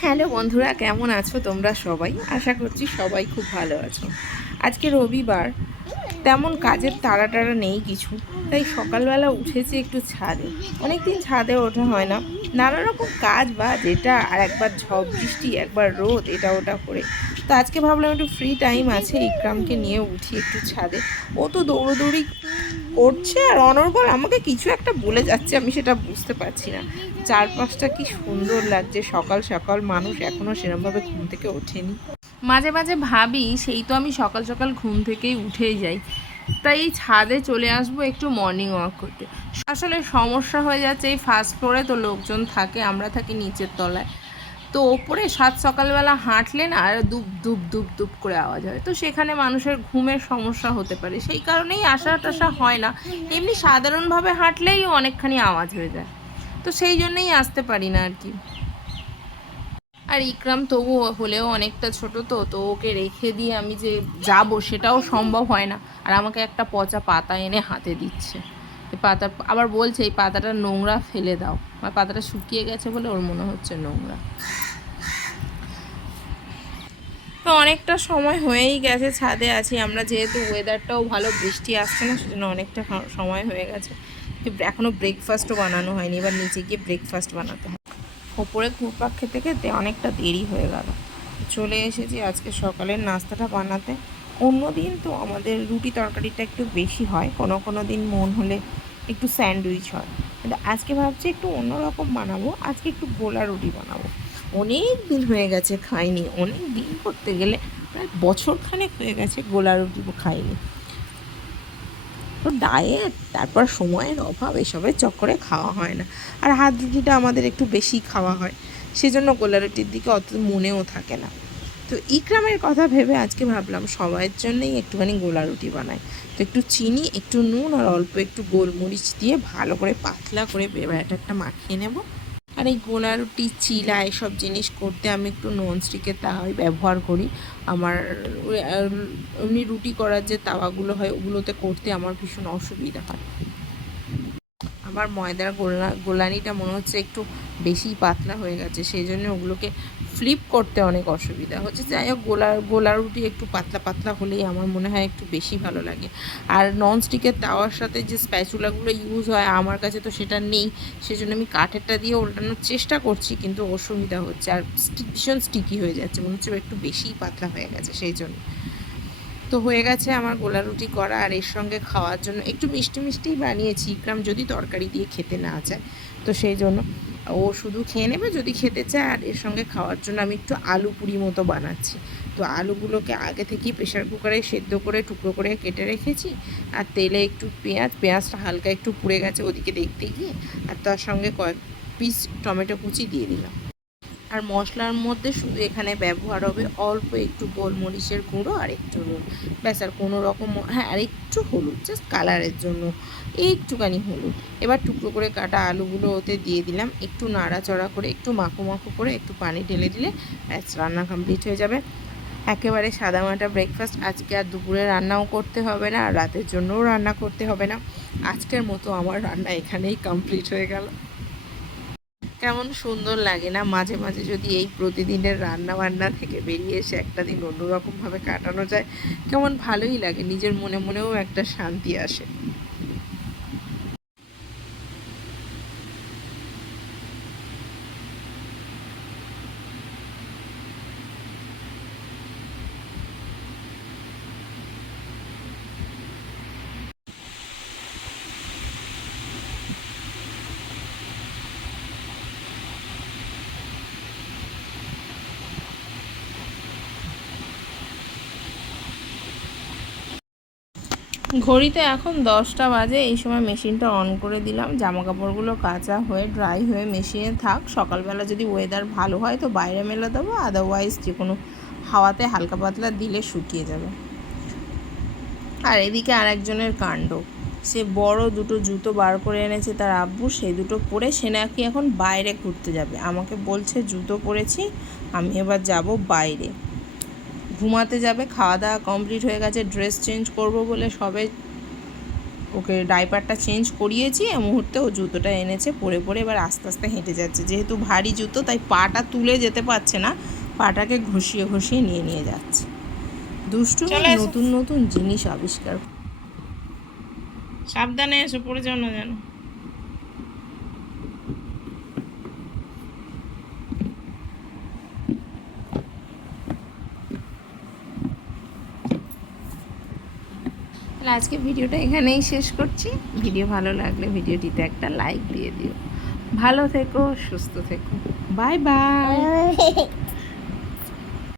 Hello বন্ধুরা, কেমন আছো তোমরা সবাই? আশা করছি সবাই খুব ভালো আছো। আজকে রবিবার, তেমন কাজের তাড়া টাড়া নেই কিছু, তাই সকালবেলা উঠেছি একটু ছাদে। অনেক দিন ছাদে ওঠা হয় না। নানা রকম কাজ বা যেটা আর একবার ঝড় বৃষ্টি, একবার রোদ, এটা ওটা করে। তো আজকে ভাবলাম একটু ফ্রি টাইম আছে, ইকরামকে নিয়ে উঠি একটু ছাদে। ও তো দৌড়োদৌড়ি করছে আর অনর্গল আমাকে কিছু একটা বলে যাচ্ছে, আমি সেটা বুঝতে পারছি না। চারপাশটা কি সুন্দর লাগছে, সকাল সকাল মানুষ এখনও সেরকমভাবে ঘুম থেকে ওঠেনি। মাঝে মাঝে ভাবি, সেই তো আমি সকাল সকাল ঘুম থেকেই উঠেই যাই। তাই এই ছাদে চলে আসব একটু মর্নিং ওয়াক করতে। আসলে সমস্যা হয়ে যাচ্ছে, এই ফার্স্ট ফ্লোরে তো লোকজন থাকে, আমরা থাকি নিচের তলায়। তো ওপরে সাত সকালবেলা হাঁটলে না আর দুপ দুপ দুপ দুপ করে আওয়াজ হয়। তো সেখানে মানুষের ঘুমের সমস্যা হতে পারে। সেই কারণেই আশা টাসা হয় না। এমনি সাধারণভাবে হাঁটলেই অনেকখানি আওয়াজ হয়ে যায়। তো সেই জন্যই আসতে পারি না আর কি। আর ইকরাম তবু হলেও অনেকটা ছোট তো তো ওকে রেখে দিয়ে আমি যে যাব সেটাও সম্ভব হয় না। আর আমাকে একটা পচা পাতা এনে হাতে দিচ্ছে। এই পাতা আবার বলছে, এই পাতাটা নোংরা ফেলে দাও। আর পাতাটা শুকিয়ে গেছে বলে ওর মনে হচ্ছে নোংরা। অনেকটা সময় হয়েই গেছে ছাদে আছি। আমরা যেহেতু ওয়েদারটাও ভালো, বৃষ্টি আসছে না, সেজন্য অনেকটা সময় হয়ে গেছে। এখনও ব্রেকফাস্টও বানানো হয়নি, এবার নিচে গিয়ে ব্রেকফাস্ট বানাতে হয় ওপরে ঘুরপাক খেতে খেতে অনেকটা দেরি হয়ে গেল। চলে এসেছি আজকে সকালের নাস্তাটা বানাতে। অন্য দিন তো আমাদের রুটি তরকারিটা একটু বেশি হয়, কোনো কোনো দিন মন হলে একটু স্যান্ডউইচ হয়। কিন্তু আজকে ভাবছি একটু অন্যরকম বানাবো, আজকে একটু গোলা রুটি বানাবো। অনেক দিন হয়ে গেছে খাইনি, অনেক দিন করতে গেলে প্রায় বছর খানেক হয়ে গেছে গোলা রুটি খাইনি। তো ডায়েট তারপর সময়ের অভাব, এসবের চক্করে খাওয়া হয় না। আর হাত রুটিটা আমাদের একটু বেশি খাওয়া হয়, সেজন্য গোলা রুটির দিকে অত মনেও থাকে না। তো ইকরামের কথা ভেবে আজকে ভাবলাম সবার জন্যই একটুখানি গোলা রুটি বানাই। তো একটু চিনি, একটু নুন আর অল্প একটু গোলমরিচ দিয়ে ভালো করে পাতলা করে ব্যাটারটা মাখিয়ে নেব। আর এই গোলা রুটি, চিলা এসব জিনিস করতে আমি একটু ননস্টিকের তাওয়াই ব্যবহার করি। আমার এমনি রুটি করার যে তাওয়াগুলো হয়, ওগুলোতে করতে আমার ভীষণ অসুবিধা হয়। আমার ময়দার গোলা, গোলানিটা মনে হচ্ছে একটু বেশি পাতলা হয়ে গেছে, সেই জন্য ওগুলোকে ফ্লিপ করতে অনেক অসুবিধা হচ্ছে। যাই হোক গোলা গোলা রুটি একটু পাতলা পাতলা হলেই আমার মনে হয় একটু বেশি ভালো লাগে। আর ননস্টিকের তাওয়ার সাথে যে স্প্যাচুলাগুলো ইউজ হয়, আমার কাছে তো সেটা নেই, সেজন্য আমি কাঠেরটা দিয়ে উল্টানোর চেষ্টা করছি, কিন্তু অসুবিধা হচ্ছে। আর ভীষণ স্টিকি হয়ে যাচ্ছে, মনে হচ্ছে একটু বেশিই পাতলা হয়ে গেছে, সেই জন্য। তো হয়ে গেছে আমার গোলা রুটি করা, আর এর সঙ্গে খাওয়ার জন্য একটু মিষ্টি মিষ্টিই বানিয়েছি, ইকরাম যদি তরকারি দিয়ে খেতে না চায়, তো সেই জন্য ও শুধু খেয়ে নেবে যদি খেতে চায়, আর এর সঙ্গে খাওয়ার জন্য আমি একটু আলু পুরি মতো বানাচ্ছি। তো আলুগুলোকে আগে থেকেই প্রেশার কুকারে সেদ্ধ করে, টুকরো করে কেটে রেখেছি। আর তেলে একটু পেঁয়াজ, পেঁয়াজটা হালকা একটু পুড়ে গেছে ওদিকে দেখতে গিয়ে। আর তার সঙ্গে কয়েক পিস টমেটো কুচি দিয়ে দিলাম। আর মশলার মধ্যে শুধু এখানে ব্যবহার হবে অল্প একটু গোলমরিচের গুঁড়ো আর একটু নুন। ব্যাস, আর কোনো রকম হ্যাঁ আর একটু হলুদ জাস্ট কালারের জন্য। একটুখানি হলুদ। এবার টুকরো করে কাটা আলুগুলো ওতে দিয়ে দিলাম। একটু নাড়াচড়া করে, একটু মাখো মাখো করে, একটু পানি ঢেলে দিলে ব্যাস, রান্না কমপ্লিট হয়ে যাবে। একেবারে সাদামাটা ব্রেকফাস্ট আজকে আর দুপুরে রান্নাও করতে হবে না, আর রাতের জন্যও রান্না করতে হবে না। আজকের মতো আমার রান্না এখানেই কমপ্লিট হয়ে গেল। কেমন সুন্দর লাগে না? মাঝে মাঝে যদি এই প্রতিদিনের রান্না বান্না থেকে বেরিয়ে এসে একটা দিন অন্যরকমভাবে কাটানো যায়, কেমন ভালোই লাগে। নিজের মনে, মনেও একটা শান্তি আসে। ঘড়িতে এখন দশটা বাজে, এই সময় মেশিনটা অন করে দিলাম। জামা কাপড়গুলো কাঁচা হয়ে ড্রাই হয়ে মেশিনে থাক। সকালবেলা যদি ওয়েদার ভালো হয় তো বাইরে মেলে দেবো আদারওয়াইজ যে কোনো হাওয়াতে হালকা পাতলা দিলে শুকিয়ে যাবে। আর এদিকে আরেকজনের কাণ্ড। সে বড় দুটো জুতো বার করে এনেছে তার আব্বু, সেই দুটো পরে সে নাকি এখন বাইরে ঘুরতে যাবে। আমাকে বলছে, জুতো পরেছি, আমি এবার যাব বাইরে। ঘুমাতে যাবে খাওয়া দাওয়া কমপ্লিট হয়ে গেছে ড্রেস চেঞ্জ করব বলে সবে ওকে ডাইপারটা চেঞ্জ করিয়েছি এই মুহূর্তে ও জুতোটা এনেছে পরে পরে এবার আস্তে আস্তে হেঁটে যাচ্ছে। যেহেতু ভারী জুতো তাই পাটা তুলে যেতে পারছে না পাটাকে ঘষিয়ে ঘষিয়ে নিয়ে নিয়ে যাচ্ছে। দুষ্টু নতুন নতুন জিনিস আবিষ্কার সাবধানে এসে পড়ে যাও না যেন। তাহলে আজকে ভিডিওটা এখানেই শেষ করছি। ভিডিও ভালো লাগলে ভিডিওটিতে একটা লাইক দিয়ে দিও। ভালো থেকো, সুস্থ থেকো। Bye bye.